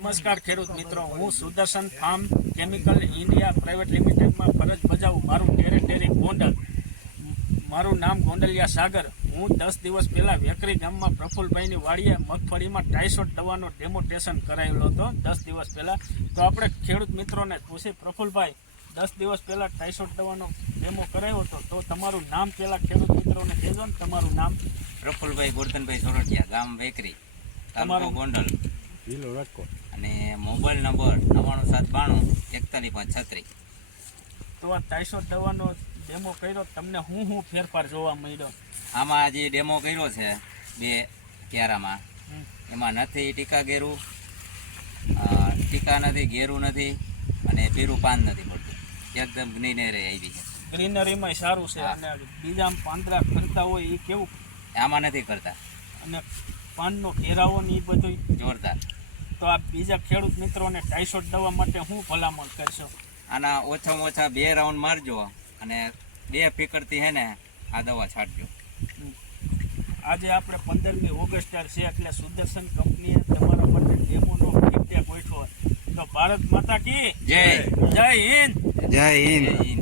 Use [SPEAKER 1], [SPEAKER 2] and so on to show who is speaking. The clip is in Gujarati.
[SPEAKER 1] નમસ્કાર ખેડૂત મિત્રો, હું Sudarshan farm chemical India private લિમિટેડમાં ફરજ બજાવું. મારું ડેરી ગોંડલ. મારું નામ ગોંડલિયા સાગર. હું 10 દિવસ પહેલાં વેકરી ગામમાં પ્રફુલભાઈની વાડીએ મગફળીમાં ટ્રાઇસોટ દવાનો ડેમોન્સ્ટ્રેશન કરાયેલો હતો 10 દિવસ પહેલાં. તો આપણે ખેડૂત મિત્રોને પૂછી, પ્રફુલભાઈ 10 દિવસ પહેલાં ટ્રાઇસોટ દવાનો ડેમો કરાયો હતો, તો તમારું નામ પહેલાં ખેડૂત મિત્રોને કહેજો ને. તમારું નામ?
[SPEAKER 2] પ્રફુલભાઈ ગોરધનભાઈ સોરઠિયા, ગામ વેકરી, તાલુકો ગોંડલ,
[SPEAKER 3] જિલ્લો રાજકોટ.
[SPEAKER 2] અને મોબાઈલ નંબર 9972413536.
[SPEAKER 1] તો આ ટ્રાઇસોટ દવાનો ડેમો કર્યો, તમને હું ફેરફાર જોવા મળ્યો?
[SPEAKER 2] આમાં જે ડેમો કર્યો છે 2 ક્યારામાં, એમાં નથી ટીકા ગેરું, ટીકા નથી, ગેરું નથી, અને પીરું પાન નથી પડતું. એકદમ ગ્રીનરી આવી છે.
[SPEAKER 1] ગ્રીનરીમાં સારું છે. અને બીજા પાંદડા કરતા હોય એ કેવું?
[SPEAKER 2] આમાં નથી કરતા.
[SPEAKER 1] અને પાનનો ઘેરાવો ને એ બધું
[SPEAKER 2] જોરદાર.
[SPEAKER 1] તો આ બીજા ખેડૂત મિત્રોને ટ્રાઇસોટ દવા માટે હું ભલામણ કરશો?
[SPEAKER 2] આના ઓછામાં ઓછા 2 રાઉન્ડ મારજો અને 2 ફીકરથી હે ને આ દવા છાંટજો.
[SPEAKER 1] આજે આપણે 15મી ઓગસ્ટ છે, એટલે સુદર્શન કંપનીએ તમારા માટે ડેમોનો ફીડબેક ગોઠવ્યો. તો ભારત માતા કી
[SPEAKER 2] જય.
[SPEAKER 1] જય હિન્દ.
[SPEAKER 3] જય હિન્દ.
[SPEAKER 2] જય હિન્દ.